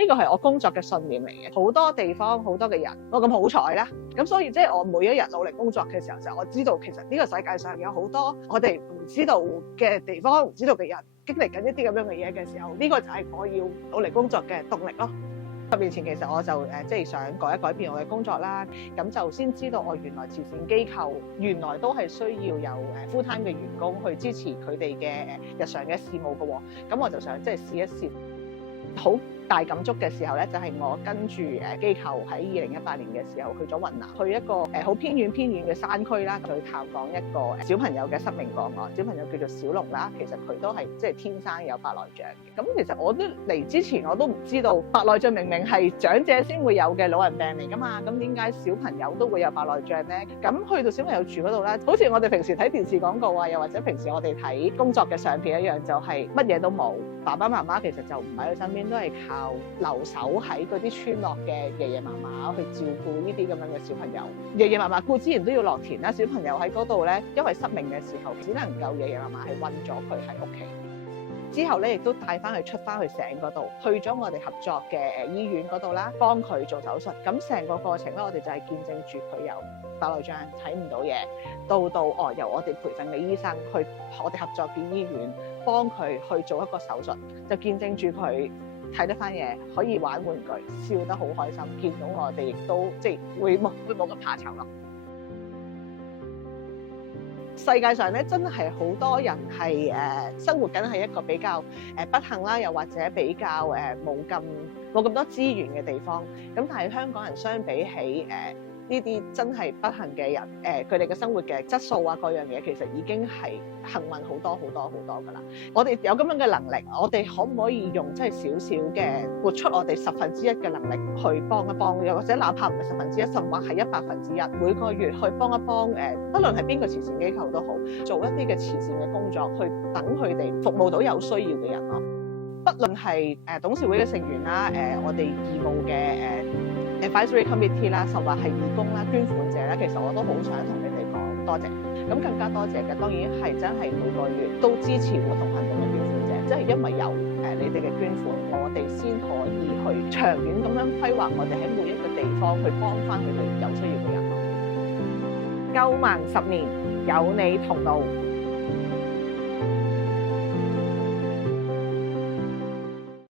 呢個係我工作嘅信念嚟嘅。好多地方好多嘅人，我咁好彩啦。咁所以即係我每一日努力工作嘅時候，就我知道其實呢個世界上有好多我哋唔知道嘅地方、唔知道嘅人經歷緊一啲咁樣嘅嘢嘅時候，呢個就係我要努力工作嘅動力咯。10年前其實我就即係想改一改變我嘅工作啦，咁就先知道我原來慈善機構原來都係需要有full time 嘅員工去支持佢哋嘅日常嘅事務嘅喎，咁我就想即係試一試。好大感觸嘅時候咧，就係我跟住機構喺2018年嘅時候去咗雲南，去一個好偏遠嘅山區啦，去探訪一個小朋友嘅失明個案。小朋友叫做小龍啦，其實佢都係即係天生有白內障嘅。咁其實我都嚟之前我都唔知道白內障明明係長者先會有嘅老人病嚟㗎嘛，咁點解小朋友都會有白內障咧？咁去到小朋友住嗰度咧，好似我哋平時睇電視廣告啊，又或者平時我哋睇工作嘅相片一樣，就係乜嘢都冇。爸爸媽媽其實就唔喺佢身邊，都係靠留守喺嗰啲村落嘅爺爺嫲嫲去照顧呢啲咁樣嘅小朋友。爺爺嫲嫲固然都要落田啦，小朋友喺嗰度咧，因為失明嘅時候，只能夠爺爺嫲嫲係韞咗佢喺屋企。之後咧，亦都帶翻佢出翻去省嗰度，去咗我哋合作嘅醫院嗰度啦，幫佢做手術。咁成個過程咧，我哋就係見證住佢由白內障睇唔到嘢，到由我哋培訓嘅醫生去我哋合作嘅醫院幫佢去做一個手術，就見證住佢睇得翻嘢，可以玩玩具，笑得好開心。見到我哋亦都即係會冇咁怕醜咯。世界上咧真係好多人係生活緊係一個比較不幸啦，又或者比較冇咁多資源嘅地方。咁但係香港人相比起呢啲真係不幸嘅人，佢哋嘅生活嘅質素啊，各樣嘢其實已經係幸運好多㗎啦。我哋有咁樣嘅能力，我哋可唔可以用即係少少嘅活出我哋1/10嘅能力去幫一幫，又或者哪怕唔係1/10，甚至係100%，每個月去幫一幫不論係邊個慈善機構都好，做一啲嘅慈善嘅工作，去等佢哋服務到有需要嘅人咯。不論係董事會嘅成員啦，我哋義務嘅advisory committee 啦，甚或係義工啦、捐款者啦，其實我都好想同你哋講多謝。咁更加多謝嘅當然係真係每個月都支持活動行動嘅捐款者，即係因為有你哋嘅捐款，我哋先可以去長遠咁樣規劃我哋喺每一個地方去幫翻佢哋有需要嘅人咯。救盲10年，有你同路。